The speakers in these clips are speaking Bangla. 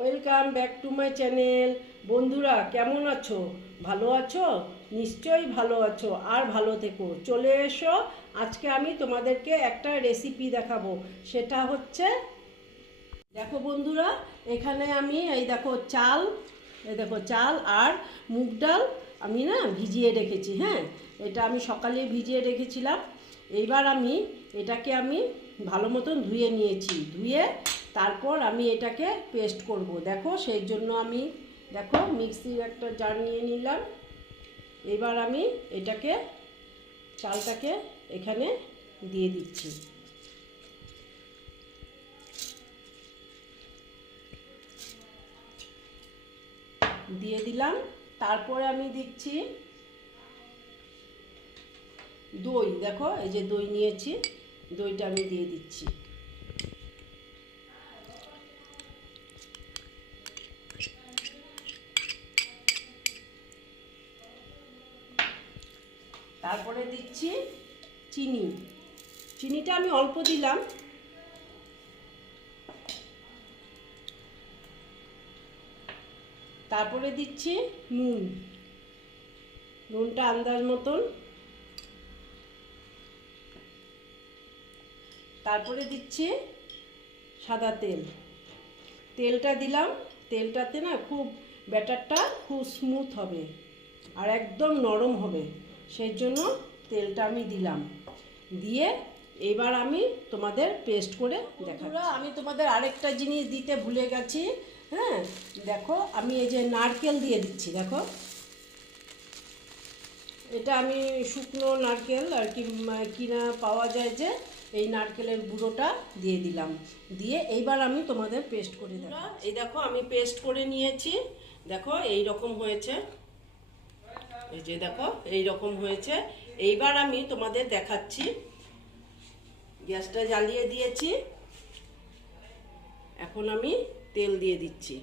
Welcome back to my channel. বন্ধুরা, কেমন আছো? ভালো আছো? নিশ্চয়ই ভালো আছো আর ভালো থেকো। চলে এসো, আজকে আমি তোমাদেরকে একটা রেসিপি দেখাবো। সেটা হচ্ছে, দেখো বন্ধুরা, এখানে আমি এই দেখো চাল, এই দেখো চাল আর মুগ ডাল আমি না ভিজিয়ে রেখেছি হ্যাঁ? এটা আমি সকালে ভিজিয়ে রেখেছিলাম। এইবার আমি এটাকে আমি ভালো মতন ধুয়ে নিয়েছি। ধুয়ে তারপর আমি এটাকে পেস্ট করব। দেখো, সেই জন্য আমি, দেখো, মিক্সির একটা জার নিয়ে নিলাম। এবার আমি এটাকে, চালটাকে এখানে দিয়ে দিচ্ছি। দিয়ে দিলাম। তারপরে আমি দিচ্ছি দই। দেখো, এই যে দই নিয়েছি। দইটা আমি দিয়ে দিচ্ছি। তারপরে দিচ্ছি চিনি। চিনিটা আমি অল্প দিলাম। তারপরে দিচ্ছি নুন। নুনটা আন্দাজ মতন তারপরে দিচ্ছি সাদা তেল। তেলটা দিলাম। তেলটাতে না খুব ব্যাটারটা খুব স্মুথ হবে আর একদম নরম হবে। সেই জন্য তেলটা আমি দিলাম। দিয়ে এবার আমি তোমাদের পেস্ট করে দেখাবো আমি তোমাদের আরেকটা জিনিস দিতে ভুলে গেছি। হ্যাঁ দেখো, আমি এই যে নারকেল দিয়ে দিচ্ছি, দেখো। এটা আমি শুকনো নারকেল আর কি কিনা পাওয়া যায় যে এই নারকেলের গুঁড়োটা দিয়ে দিলাম। দিয়ে এইবার আমি তোমাদের পেস্ট করে দেবো। এই দেখো, আমি পেস্ট করে নিয়েছি। দেখো এই রকম হয়েছে। এই যে দেখো এই রকম হয়েছে। এইবার আমি তোমাদের দেখাচ্ছি। গ্যাসটা জ্বালিয়ে দিয়েছি। এখন আমি তেল দিয়ে দিচ্ছি।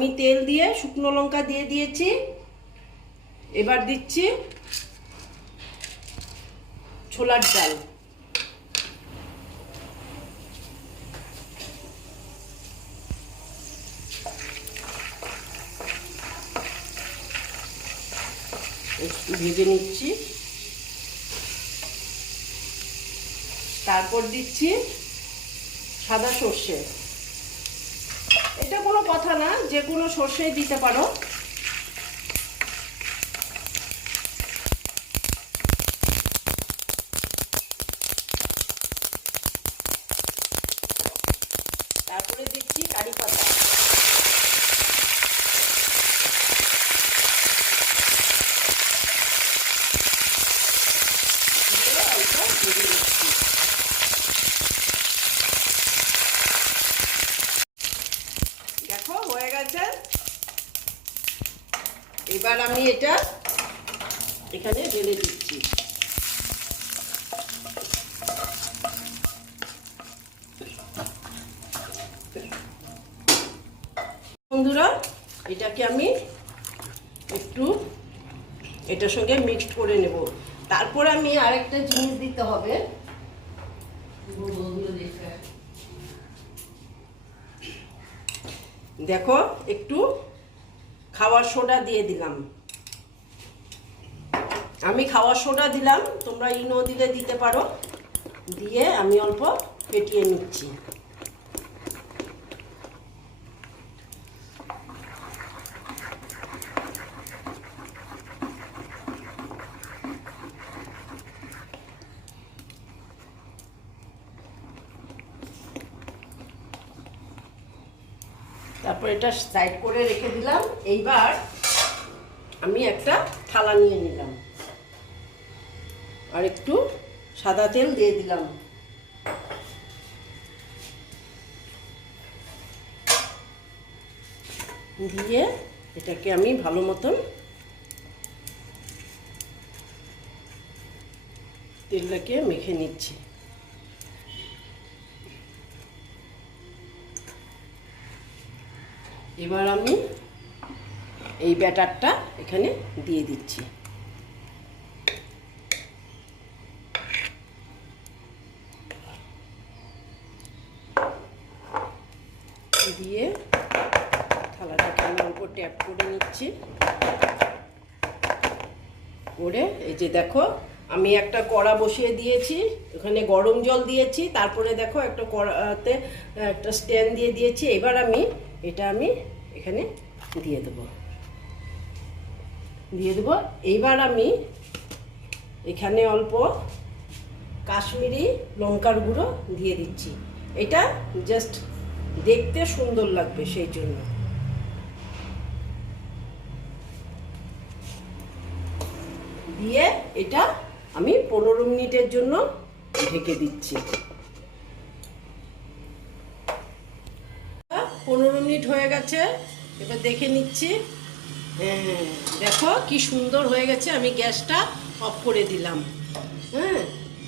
আমি তেল দিয়ে, শুকনো লঙ্কা দিয়ে দিয়েছি। এবার দিচ্ছি ছোলার ডাল। ভেজে নিচ্ছি। তারপর দিচ্ছি সাদা সর্ষে। এটা কোনো কথা না যে কোনো সর্ষেই দিতে পারো। তারপরে দিচ্ছি কারি পাতা। অল্প ভেজে নিচ্ছি দেখো হয়ে গেছে এবার আমি এটা এখানে ঢেলে দিচ্ছি। বন্ধুরা, এটাকে আমি একটু এটার সঙ্গে মিক্সড করে নেব। তারপরে আমি আরেকটা জিনিস দিতে হবে। দেখো, একটু খাওয়ার সোডা দিয়ে দিলাম। আমি খাওয়ার সোডা দিলাম, তোমরা ইনো দিলে দিতে পারো। দিয়ে আমি অল্প ফেটিয়ে নিচ্ছি। তারপর এটা সাইড করে রেখে দিলাম। এইবার আমি একটা থালা নিয়ে নিলাম। আর একটু সাদা তেল দিয়ে দিলাম। দিয়ে এটাকে আমি ভালো মতন তেলটাকে মেখে নিচ্ছি। এবার আমি এই ব্যাটারটা এখানে দিয়ে দিচ্ছি। দিয়ে থালাটাকে আমি উপর ট্যাপ করে নিচ্ছি। করে এই যে দেখো, আমি একটা কড়া বসিয়ে দিয়েছি, ওখানে গরম জল দিয়েছি, তারপরে দেখো একটা কড়াতে একটা স্ট্যান্ড দিয়ে দিয়েছি। এবার আমি এটা আমি এখানে দিয়ে দেবো। দিয়ে দেবো। এইবার আমি এখানে অল্প কাশ্মীরি লঙ্কার গুঁড়ো দিয়ে দিচ্ছি। এটা জাস্ট দেখতে সুন্দর লাগবে সেই জন্য। দিয়ে এটা আমি পনেরো মিনিটের জন্য ঢেকে দিচ্ছি। মিনিট হয়ে গেছে। এবার দেখে নিচ্ছি। হ্যাঁ দেখো কি সুন্দর হয়ে গেছে। আমি গ্যাসটা অফ করে দিলাম। হ্যাঁ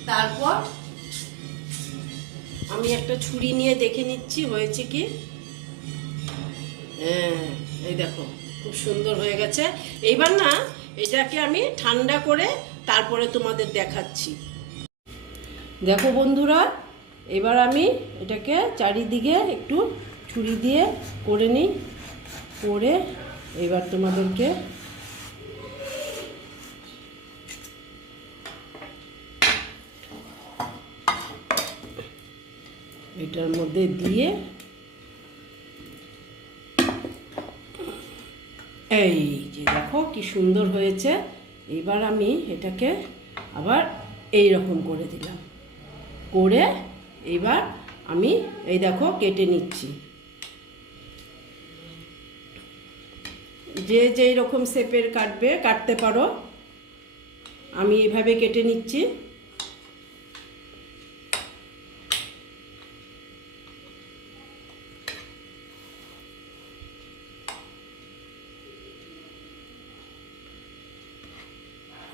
তারপর আমি একটা ছুরি নিয়ে দেখে নিচ্ছি, হয়েছে কি? হ্যাঁ এই দেখো, খুব সুন্দর হয়ে গেছে। এইবার না, এটাকে আমি ঠান্ডা করে তারপরে তোমাদের দেখাচ্ছি। দেখো বন্ধুরা, এবার আমি এটাকে চারিদিকে একটু ছুরি দিয়ে করে নিই, করে এবার তোমাদেরকে এটার মধ্যে দিয়ে এই যে দেখো কি সুন্দর হয়েছে। এবার আমি এটাকে আবার এই রকম করে দিলাম। করে এবার আমি এই দেখো কেটে নিচ্ছি। যে যেই রকম শেপের কাটবে, কাটতে পারো। আমি এভাবে কেটে নিচ্ছি।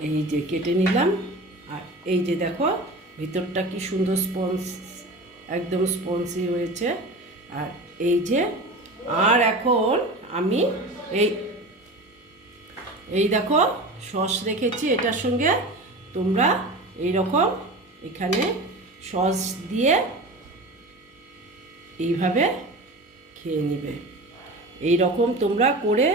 এই যে কেটে নিলাম। আর এই যে দেখো, ভিতরটা কি সুন্দর স্পঞ্জ, একদম স্পঞ্জি হয়েছে। আর এই যে, আর এখন আমি এই এই দেখো, সস রেখেছি এটার সঙ্গে। তোমরা এই রকম এখানে সস দিয়ে এইভাবে খেয়ে নেবে। এই রকম তোমরা করে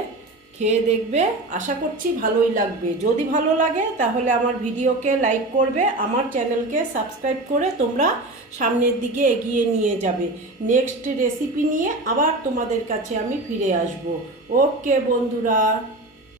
খেয়ে দেখবে। আশা করছি ভালোই লাগবে। যদি ভালো লাগে, তাহলে আমার ভিডিওকে লাইক করবে, আমার চ্যানেলকে সাবস্ক্রাইব করে তোমরা সামনের দিকে এগিয়ে নিয়ে যাবে। নেক্সট রেসিপি নিয়ে আবার তোমাদের কাছে আমি ফিরে আসব। ওকে বন্ধুরা।